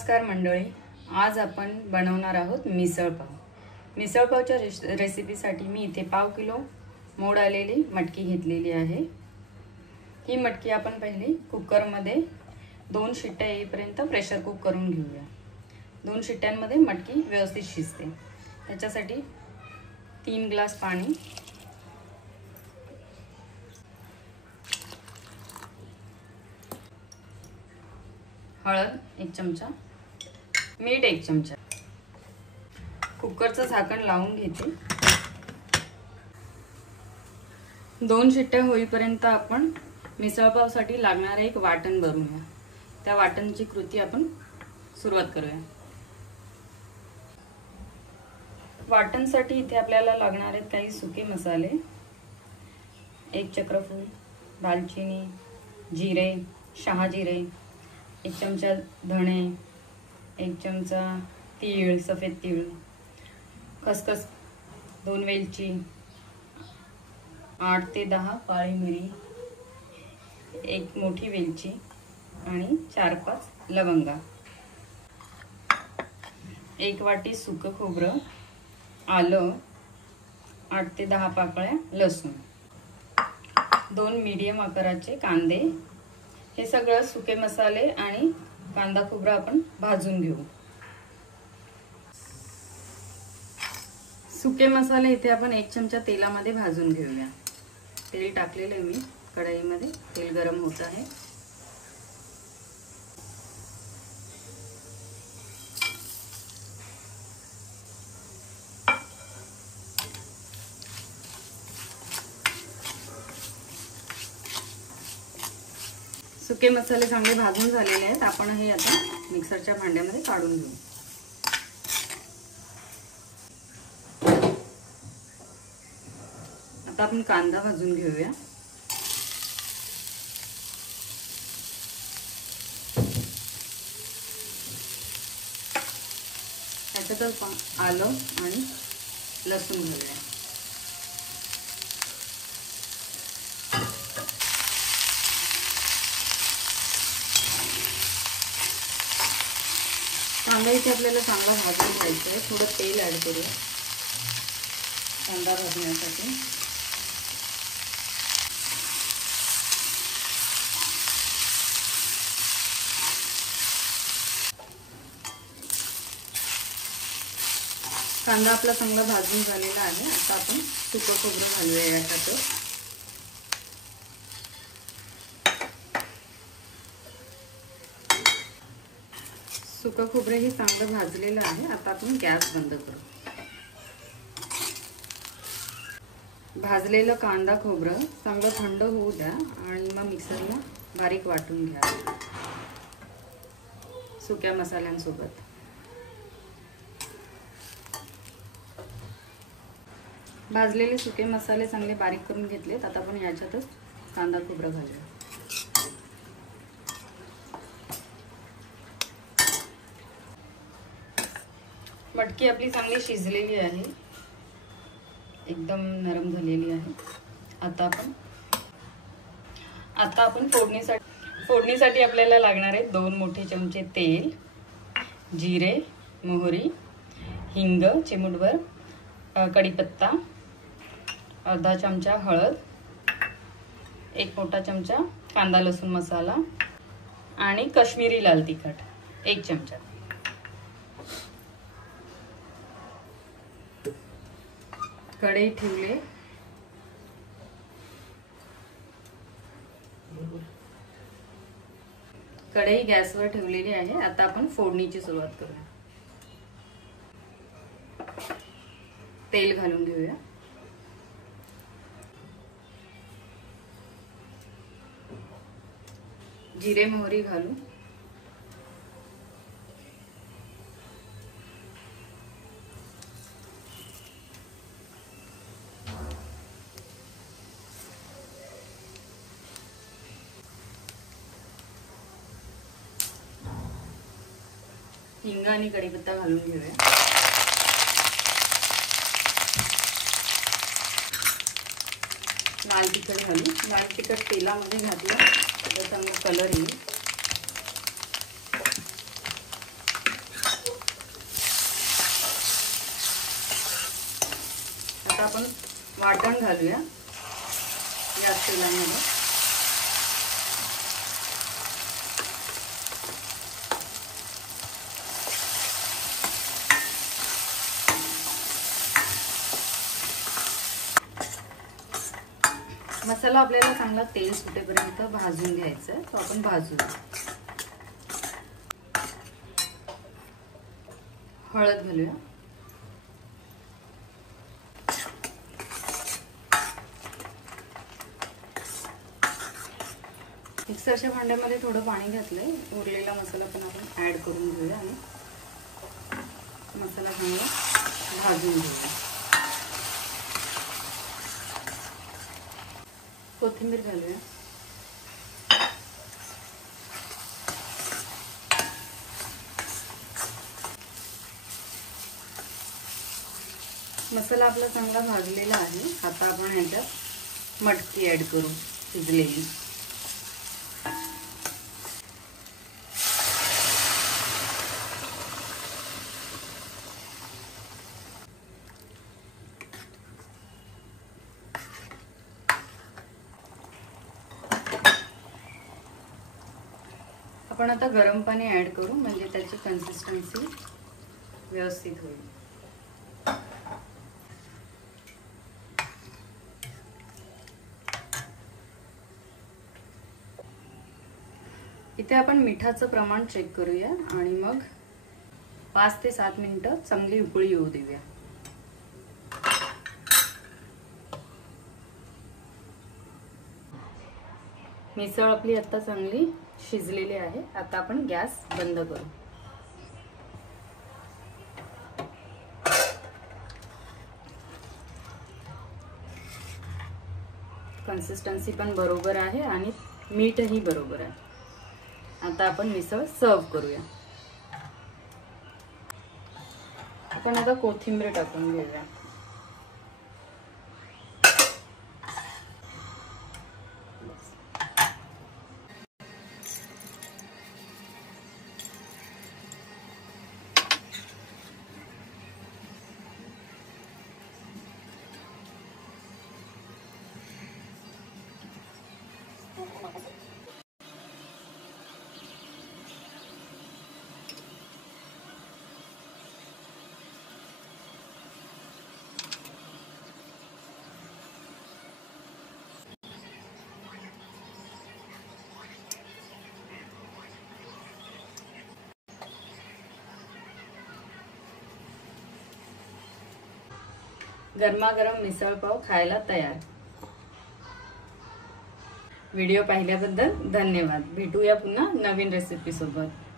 नमस्कार मंडळी, आज आपण बनवणार आहोत मिसळ पाव। मिसळ पावच्या रेसिपीसाठी मी इथे पाव किलो मोड आलेली मटकी घेतलेली आहे। ही मटकी आपण पहिले कुकरमध्ये 2 शिट्ट्या येईपर्यंत प्रेशर कुक करून घेऊया। 2 शिट्ट्यांमध्ये मटकी व्यवस्थित शिजते। त्याच्यासाठी 3 ग्लास पाणी, हळद 1 चमचा, मीठ 1 चमचा। कुकरचं झाकण लावून घेते। 2 शिट्ट्या होईपर्यंत आपण मिसळ पावसाठी लागणारे एक वाटण बनवूया। त्या वाटणची कृती आपण सुरुवात करूया। वाटणसाठी इथे आपल्याला लागणार आहेत काही सुके मसाले, 1 चक्रफूल, दालचिनी, जिरे, शहाजिरे, 1 चमचा धणे, 1 चमचा तीळ, सफेद तीळ, खसखस, 2 वेलची, 8 ते 10 काळी मिरी, 1 मोठी वेलची आणि 4-5 लवंगा, 1 वाटी सुकं खोबरं, आलं, 8 ते 10 पाकळ्या लसूण, 2 मीडियम आकाराचे कांदे। हे सगळं सुके मसाले आणि कांदा खोबरा आपण भाजून घेऊ। सुके मसाले इथे आपण 1 चमचा तेलामध्ये भाजून घेऊया। तेल टाकलेले मी कढईमध्ये, तेल गरम होत आहे। सुके मसाले चांगले भाजून झालेले आहेत। आपण हे आता मिक्सरच्या भांड्यामध्ये काढून घेऊ। आता आपण कांदा भाजून घेऊया। त्याच्यात आलं आणि लसूण घालूया। कांदा इथे आपल्याला चांगला भाजून घ्यायचा आहे। थोडं तेल ऍड करूया कांदा भाजण्यासाठी। कांदा आपला चांगला भाजून झालेला आहे। आता आपण सुकं खोबरं घालूया याच्यात। सुकं खोबरं हे चांगलं भाजलेलं आहे। आता आपण गॅस बंद करू। भाजलेलं कांदा खोबरं चांगलं थंड होऊ द्या आणि मग मिक्सरला बारीक वाटून घ्या सुक्या मसाल्यांसोबत। भाजलेले सुके मसाले चांगले बारीक करून घेतलेत। आता आपण याच्यातच कांदा खोबरं घालूया। मटकी आपली चांगली शिजलेली आहे, एकदम नरम झालेली आहे। आता आपण फोडणीसाठी आपल्याला लागणार आहे 2 मोठे चमचे तेल, जिरे, मोहरी, हिंग चिमूटभर, कढीपत्ता, अर्धा चमचा हळद, 1 मोठा चमचा कांदा लसूण मसाला आणि काश्मीरी लाल तिखट 1 चमचा। कढई ठेवले, कढई गॅसवर ठेवलेली आहे। आता आपण फोडणीची सुरुवात करूया। तेल घालून घेऊया। जिरे मोहरी घालू, हिंग आणि कढीपत्ता घालून घेऊया। लाल तिखट घालू। लाल तिखट तेलामध्ये घातलं तर चांगला कलर येईल। आपण वाटण घालूया या तेलामध्ये। मसाला आपल्याला चांगला तेल सुटेपर्यंत भाजून घ्यायचा आहे, तो आपण भाजूया। हळद घालूया, मिक्सरच्या भांड्यामध्ये थोडं पाणी घातलंय, उरलेला मसाला पण आपण ऍड करून घेऊया आणि मसाला चांगला भाजून घेऊया। कोथिंबीर घालूया, मसाला आपला चांगला भाजलेला आहे। आता आपण ह्याच्यात मटकी ऍड करू शिजलेली। आपण आता गरम पाणी ऍड करू, म्हणजे त्याची कन्सिस्टन्सी व्यवस्थित होईल। इथे आपण मिठाचं प्रमाण चेक करूया आणि मग 5 ते 7 मिनिटं चांगली उकळी येऊ देऊया। मिसळ आपली आता चांगली शिजलेली आहे। आता आपण गॅस बंद करू। कन्सिस्टन्सी पण बरोबर आहे आणि मीठही बरोबर आहे। आता आपण मिसळ सर्व करूया। आपण आता कोथिंबीर टाकून घेऊया। गरमागरम मिसळ पाव खायला तयार। व्हिडिओ पाहिल्याबद्दल धन्यवाद। भेटूया पुन्हा नवीन रेसिपी सोबत।